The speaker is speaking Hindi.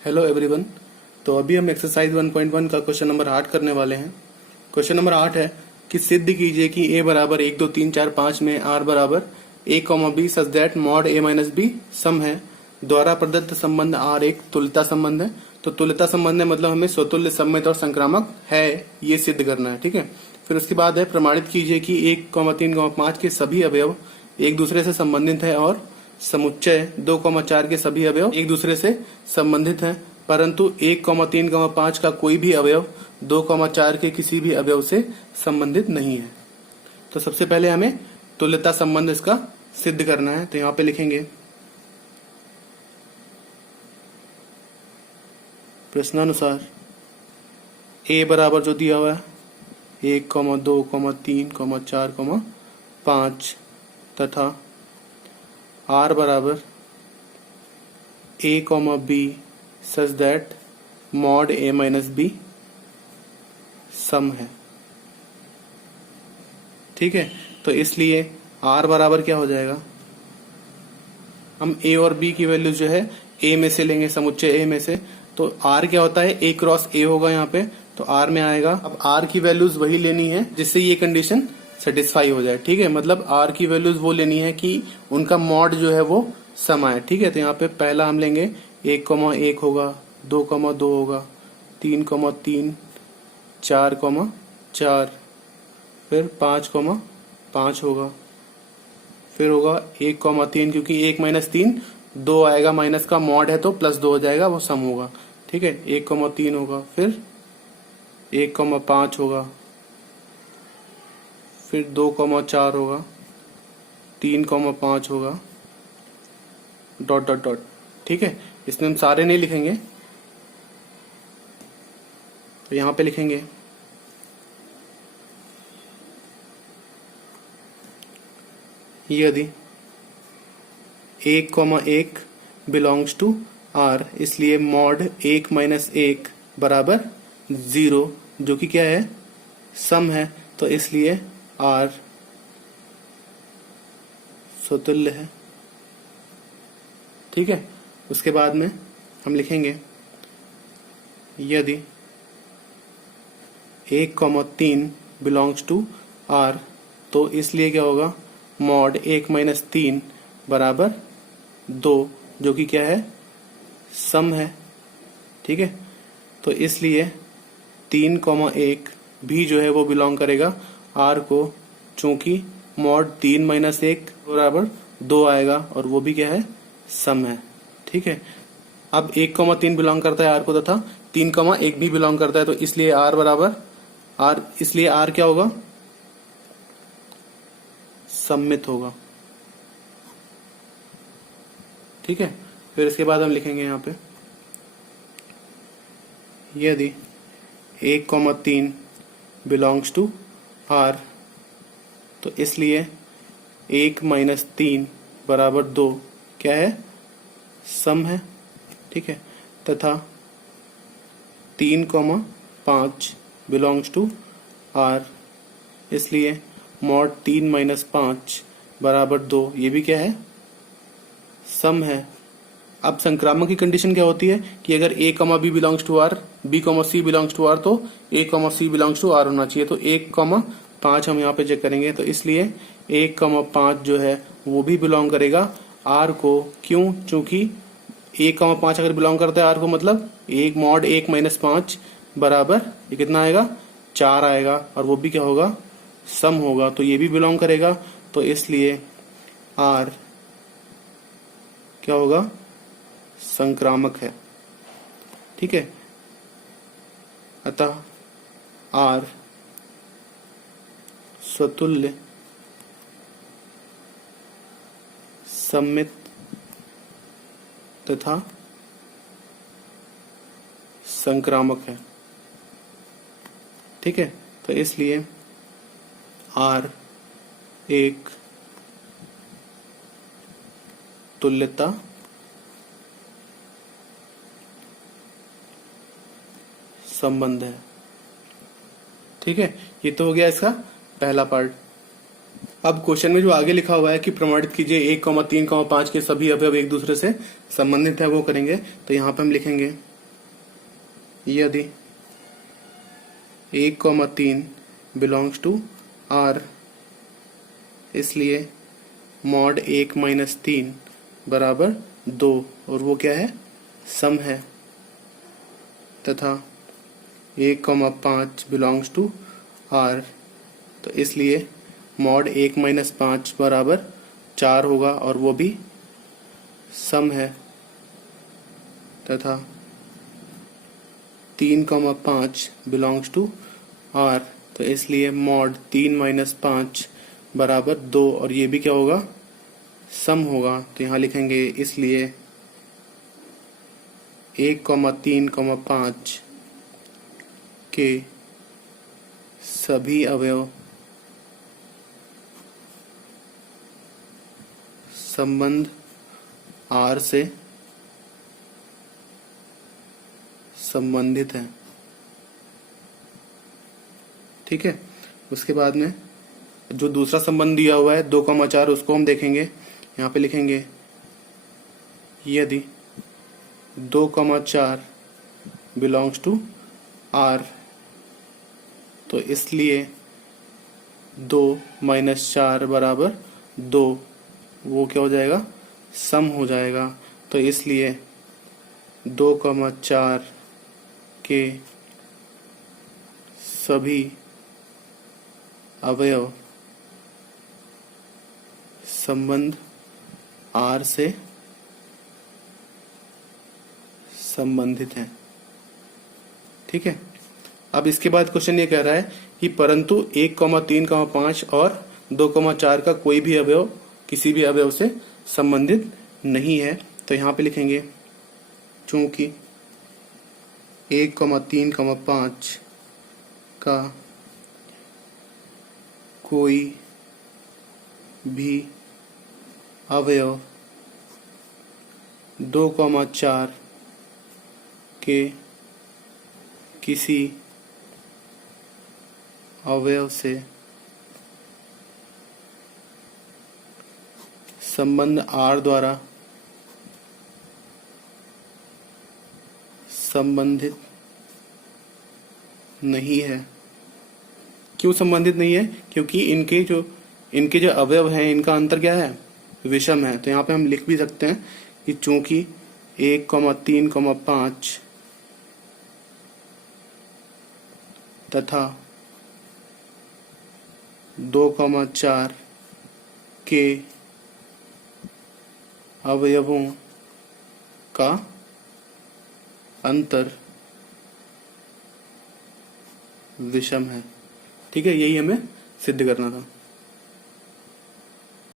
Hello everyone. तो अभी हम एक्सरसाइज 1.1 का क्वेश्चन नंबर 8 करने वाले हैं। क्वेश्चन नंबर 8 है कि सिद्ध कीजिए कि a बराबर 1 2 3 4 5 में r बराबर a, b such that mod a minus b सम है। द्वारा प्रदत्त संबंध r एक तुल्यता संबंध है। तो तुल्यता संबंध है मतलब हमें स्वतुल्य, सम्मित और संक्रामक है ये सिद्ध करना है। ठीक है। फिर उसके बाद है प्रमाणित कीजिए कि 1, 3, 5 के सभी अवयव एक दूसरे से संबंधित है और समुच्चय 2, 4 के सभी अवयव एक दूसरे से संबंधित हैं, परंतु 1, 3, 5 का कोई भी अवयव 2, 4 के किसी भी अवयव से संबंधित नहीं है। तो सबसे पहले हमें तुल्यता संबंध इसका सिद्ध करना है। तो यहाँ पे लिखेंगे प्रश्नानुसार a बराबर जो दिया हुआ है 1, 2, 3, 4, 5 तथा r बराबर a, b such that mod a minus b सम है। ठीक है। तो इसलिए r बराबर क्या हो जाएगा, हम a और b की वैल्यू जो है a में से लेंगे, समुच्चय a में से। तो r क्या होता है, a क्रॉस a होगा यहाँ पे, तो r में आएगा। अब r की वैल्यूज वही लेनी है जिससे ये कंडीशन सेटिस्फाई हो जाए। ठीक है। मतलब r की वैल्यूज वो लेनी है कि उनका मॉड जो है वो सम आए। ठीक है। तो यहाँ पे पहला हम लेंगे 1, 1 होगा, 2, 2 होगा, 3, 3, 4, 4, फिर 5, 5 होगा, फिर होगा 1, 3 क्योंकि 1 माइनस 3 2 आएगा, माइनस का मॉड है तो प्लस 2 हो जाएगा, वो सम होगा। ठीक है। 1, 3 होगा, फिर 1, 5 होगा, फिर 2, 4 होगा, 3, 5 होगा, डॉट डॉट डॉट। ठीक है। इसमें हम सारे नहीं लिखेंगे, तो यहां पे लिखेंगे यदि 1, 1 बिलोंग्स टू r, इसलिए मॉड 1 माइनस 1 बराबर 0, जो कि क्या है, सम है। तो इसलिए r स्वतुल्य है। ठीक है। उसके बाद में हम लिखेंगे यदि 1, 3 बिलोंग्स टू r, तो इसलिए क्या होगा, मॉड 1 माइनस 3 बराबर 2, जो कि क्या है, सम है। ठीक है। तो इसलिए 3, 1 भी जो है वो बिलोंग करेगा r को, चूंकि मॉड 3 माइनस 1 बराबर 2 आएगा और वो भी क्या है, सम है। ठीक है। अब 1, 3 बिलोंग करता है r को तथा 3, 1 भी बिलोंग करता है, तो इसलिए r बराबर r, इसलिए r क्या होगा, सम्मित होगा। ठीक है। फिर इसके बाद हम लिखेंगे यहाँ पे यदि 1, 3 बिलोंग्स टू r, तो इसलिए 1 माइनस 3 बराबर 2 क्या है, सम है। ठीक है। तथा 3, 5 बिलोंग्स टू r, इसलिए मॉड 3 माइनस 5 बराबर 2, ये भी क्या है, सम है। अब संक्रामक की कंडीशन क्या होती है कि अगर a, b belongs to r, b, c belongs to r, तो a, c belongs to r होना चाहिए। तो 1, 5 हम यहाँ पे चेक करेंगे, तो इसलिए 1, 5 जो है वो भी बिलोंग करेगा r को। क्यों, चूंकि 1, 5 अगर बिलोंग करता है r को, मतलब 1 मॉड 1 माइनस 5 बराबर ये कितना आएगा, 4 आएगा, और वो भी क्या होगा, सम होगा। तो ये भी बिलोंग करेगा, तो इसलिए r क्या होगा, संक्रामक है। ठीक है। अतः r स्वतुल्य, सम्मित तथा संक्रामक है। ठीक है। तो इसलिए r एक तुल्यता संबंध है। ठीक है। ये तो हो गया इसका पहला पार्ट। अब क्वेश्चन में जो आगे लिखा हुआ है कि प्रमाणित कीजिए 1, 3, 5 के सभी अवयव एक दूसरे से संबंधित है, वो करेंगे। तो यहाँ पे हम लिखेंगे यदि 1,3 बिलोंग्स टू आर, इसलिए मॉड 1 माइनस 3 बराबर 2, और वो क्या है, सम है। तथा 1,5 बिलोंग्स टू आर, तो इसलिए मॉड 1 माइनस 5 बराबर 4 होगा, और वो भी सम है। तथा 3,5 बिलोंग्स टू आर, तो इसलिए मॉड 3 माइनस 5 बराबर 2, और ये भी क्या होगा, सम होगा। तो यहाँ लिखेंगे इसलिए 1,3,5 के सभी अवयव संबंध आर से संबंधित है। ठीक है, उसके बाद में जो दूसरा संबंध दिया हुआ है 2,4, उसको हम देखेंगे। यहाँ पे लिखेंगे यदि 2,4 बिलोंग्स टू आर, तो इसलिए 2 माइनस 4 बराबर 2, वो क्या हो जाएगा, सम हो जाएगा। तो इसलिए 2,4 के सभी अवयव संबंध आर से संबंधित हैं। ठीक है, अब इसके बाद क्वेश्चन ये कह रहा है कि परंतु 1,3,5 और 2,4 का कोई भी अवयव किसी भी अवयव से संबंधित नहीं है। तो यहाँ पे लिखेंगे चूंकि 1,3,5 का कोई भी अवयव 2,4 के किसी अवयव से संबंध आर द्वारा संबंधित नहीं है। क्यों संबंधित नहीं है? क्योंकि इनके जो अवयव हैं, इनका अंतर क्या है, विषम है। तो यहाँ पे हम लिख भी सकते हैं कि चूंकि 1,3,5 तथा 2,4 के अवयवों का अंतर विषम है। ठीक है, यही हमें सिद्ध करना था।